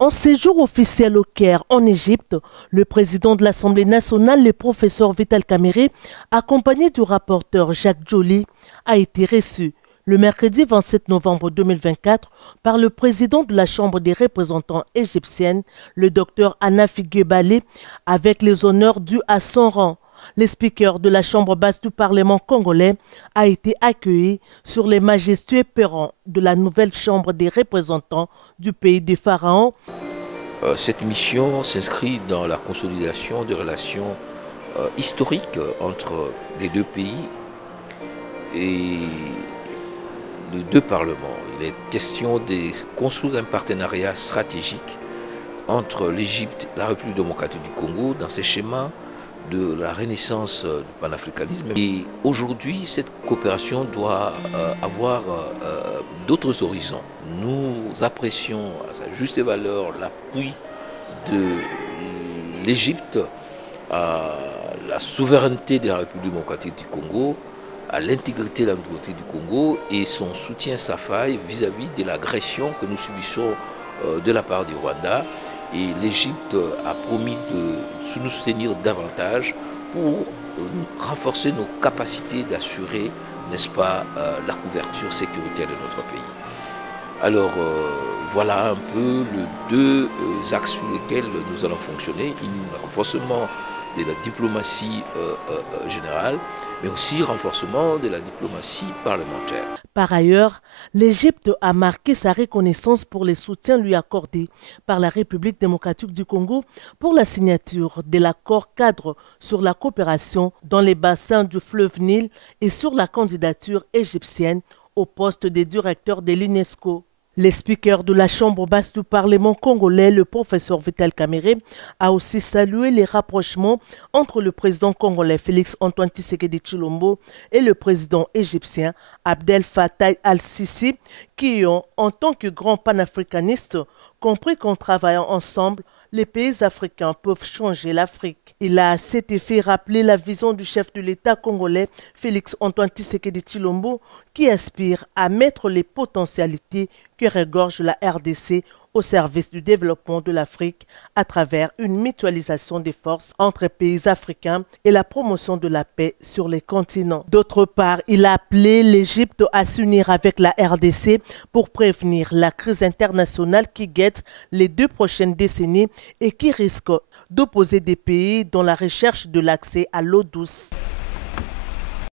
En séjour officiel au Caire, en Égypte, le président de l'Assemblée nationale, le professeur Vital Kamerhe, accompagné du rapporteur Jacques Joly, a été reçu le mercredi 27 novembre 2024 par le président de la Chambre des représentants égyptienne, le docteur Hanafi Gebale, avec les honneurs dus à son rang. Le speaker de la Chambre basse du Parlement congolais a été accueilli sur les majestueux perrons de la nouvelle Chambre des représentants du pays des pharaons. Cette mission s'inscrit dans la consolidation des relations historiques entre les deux pays et les deux parlements. Il est question de construire un partenariat stratégique entre l'Égypte et la République démocratique du Congo dans ces schémas de la renaissance du panafricanisme. Et aujourd'hui, cette coopération doit avoir d'autres horizons. Nous apprécions à sa juste valeur l'appui de l'Égypte à la souveraineté de la République démocratique du Congo, à l'intégrité de la démocratie du Congo et son soutien sans faille vis-à-vis de l'agression que nous subissons de la part du Rwanda. Et l'Égypte a promis de nous soutenir davantage pour renforcer nos capacités d'assurer, n'est-ce pas, la couverture sécuritaire de notre pays. Alors voilà un peu les deux axes sur lesquels nous allons fonctionner. Un renforcement de la diplomatie générale, mais aussi renforcement de la diplomatie parlementaire. Par ailleurs, l'Égypte a marqué sa reconnaissance pour les soutiens lui accordés par la République démocratique du Congo pour la signature de l'accord cadre sur la coopération dans les bassins du fleuve Nil et sur la candidature égyptienne au poste de directeur de l'UNESCO. Le speaker de la Chambre basse du Parlement congolais, le professeur Vital Kamerhe, a aussi salué les rapprochements entre le président congolais Félix-Antoine Tshisekedi Tshilombo et le président égyptien Abdel Fattah al-Sisi, qui ont, en tant que grands panafricanistes, compris qu'en travaillant ensemble, les pays africains peuvent changer l'Afrique. Il a à cet effet rappelé la vision du chef de l'État congolais, Félix-Antoine Tshisekedi Tshilombo, qui aspire à mettre les potentialités que regorge la RDC au service du développement de l'Afrique à travers une mutualisation des forces entre pays africains et la promotion de la paix sur les continents. D'autre part, il a appelé l'Égypte à s'unir avec la RDC pour prévenir la crise internationale qui guette les 2 prochaines décennies et qui risque d'opposer des pays dans la recherche de l'accès à l'eau douce.